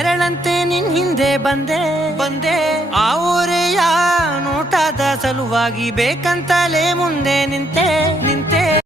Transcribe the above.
ನೆರಳಂತೆ ನಿನ್ ಹಿಂದೆ ಬಂದೆ ಆ ಊರೆಯ ನೋಟದ ಸಲುವಾಗಿ ಬೇಕಂತಲೇ ಮುಂದೆ ನಿಂತೆ